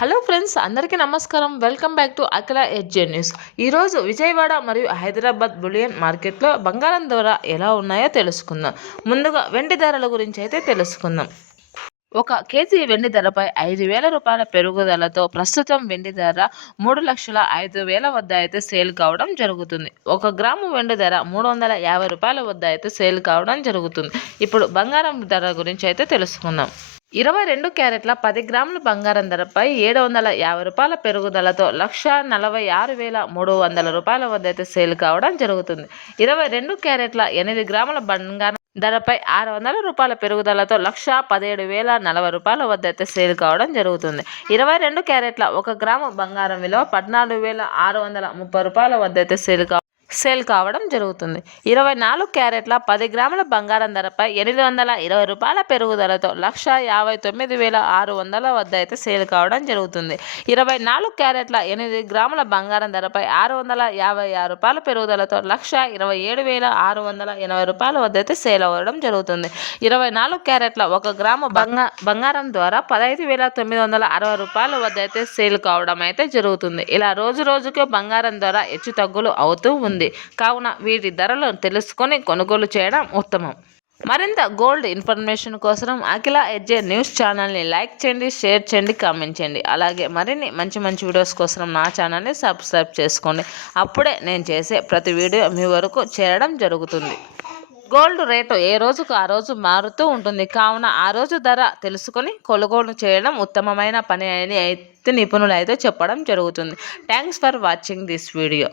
Hello friends అందరికీ నమస్కారం. Welcome back to Akhila edge news. ఈరోజు విజయవాడ మరియు హైదరాబాద్ బులియన్ మార్కెట్లో బంగారం ధర ఎలా ఉన్నాయో తెలుసుకుందాం. ముందుగా వెండి ధరల గురించి అయితే తెలుసుకుందాం. ఒక కేజీ వెండి ధరపై ఐదు వేల రూపాయల పెరుగుదలతో ప్రస్తుతం వెండి ధర మూడు లక్షల ఐదు వేల వద్ద అయితే సేల్ కావడం జరుగుతుంది. ఒక గ్రాము వెండి ధర మూడు వందల యాభై రూపాయల వద్ద అయితే సేల్ కావడం జరుగుతుంది. ఇప్పుడు బంగారం ధర గురించి అయితే తెలుసుకుందాం. ఇరవై రెండు క్యారెట్ల పది గ్రాముల బంగారం ధరపై ఏడు వందల యాభై రూపాయల పెరుగుదలతో లక్ష నలభై ఆరు వేల మూడు వందల రూపాయల వద్ద అయితే సేల్ కావడం జరుగుతుంది. ఇరవై రెండు క్యారెట్ల ఎనిమిది గ్రాముల బంగారం ధరపై ఆరు వందల రూపాయల పెరుగుదలతో లక్ష పదిహేడు వేల నలభై రూపాయల వద్ద అయితే సేల్ కావడం జరుగుతుంది. ఇరవై రెండు క్యారెట్ల ఒక గ్రాము బంగారం విలువ పద్నాలుగు వేల ఆరు వందల ముప్పై రూపాయల వద్ద అయితే సేల్ కా సేల్ కావడం జరుగుతుంది. ఇరవై నాలుగు క్యారెట్ల పది గ్రాముల బంగారం ధరపై ఎనిమిది వందల ఇరవై రూపాయల పెరుగుదలతో లక్ష యాభై తొమ్మిది వేల ఆరు వందల వద్ద అయితే సేల్ కావడం జరుగుతుంది. ఇరవై నాలుగు క్యారెట్ల ఎనిమిది గ్రాముల బంగారం ధరపై ఆరు వందల యాభై ఆరు రూపాయల పెరుగుదలతో లక్ష ఇరవై ఏడు వేల ఆరు వందల ఎనభై రూపాయల వద్ద అయితే సేల్ అవ్వడం జరుగుతుంది. ఇరవై నాలుగు క్యారెట్ల ఒక గ్రాము బంగా బంగారం ద్వారా పదహైదు వేల తొమ్మిది వందల అరవై రూపాయల వద్ద అయితే సేల్ కావడం అయితే జరుగుతుంది. ఇలా రోజు రోజుకు బంగారం ధర హెచ్చు తగ్గులు అవుతూ ఉంది. ఉంటుంది కావున వీటి ధరలను తెలుసుకొని కొనుగోలు చేయడం ఉత్తమం. మరింత గోల్డ్ ఇన్ఫర్మేషన్ కోసం అఖిల ఎడ్జే న్యూస్ ఛానల్ని లైక్ చేయండి షేర్ చేయండి కామెంట్ చేయండి. అలాగే మరిన్ని మంచి మంచి వీడియోస్ కోసం నా ఛానల్ని సబ్స్క్రైబ్ చేసుకోండి. అప్పుడే నేను చేసే ప్రతి వీడియో మీ వరకు చేరడం జరుగుతుంది. గోల్డ్ రేటు ఏ రోజుకు ఆ రోజు మారుతూ ఉంటుంది. కావున ఆ రోజు ధర తెలుసుకొని కొనుగోలు చేయడం ఉత్తమమైన పని అని అయితే నిపుణులు అయితే చెప్పడం జరుగుతుంది. Thanks for watching this video.